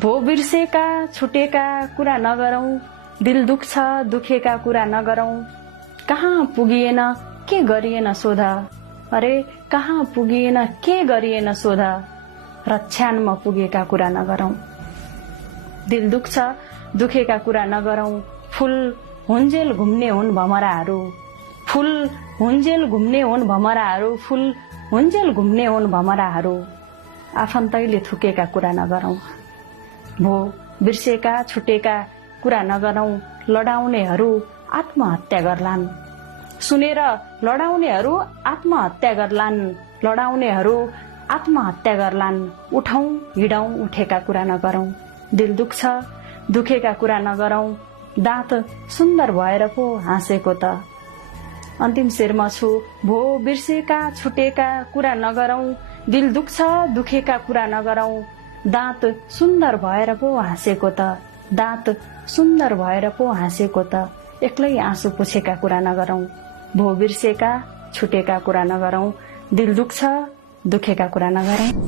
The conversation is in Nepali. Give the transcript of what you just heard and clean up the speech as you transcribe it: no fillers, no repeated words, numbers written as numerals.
भो बिर्सेका छुटेका कुरा नगरौं, दिल दुख्छ दुखेका कुरा नगरौं। कहाँ पुगिएन के गरिएन सोध, अरे कहाँ पुगिएन के गरिएन सोध, रक्षानमा पुगेका कुरा नगरौं। दिल दुख्छ दुखेका कुरा नगरौं। फूल हुन्जेल घुम्ने हुन् भमराहरू, फूल हुन्जेल घुम्ने हुन् भमराहरू, फूल हुन्जेल घुम्ने हुन् भमराहरू। आफन्तैले थुकेका कुरा नगरौं। भो बिर्सेका छुटेका कुरा नगरौं। लडाउनेहरू आत्महत्या गर्लान्, सुनेर लडाउनेहरू आत्महत्या गर्लान्, लडाउनेहरू आत्महत्या गर्लान्। उठौं हिडौं उठेका कुरा नगरौं। दिल दुख्छ दुखेका कुरा नगरौं। दाँत सुन्दर भएर पो हाँसेको त। अन्तिम शेरमा छु। भो बिर्सेका छुटेका कुरा नगरौं। दिल दुख्छ दुखेका कुरा नगरौं। दाँत सुन्दर भएर पो हाँसेको त, दाँत सुन्दर भएर पो हाँसेको त। एक्लै आँसु पुछेका कुरा नगरौं। भो बिर्सेका छुटेका कुरा नगरौं। दिल दुख्छ दुखेका कुरा नगरौं।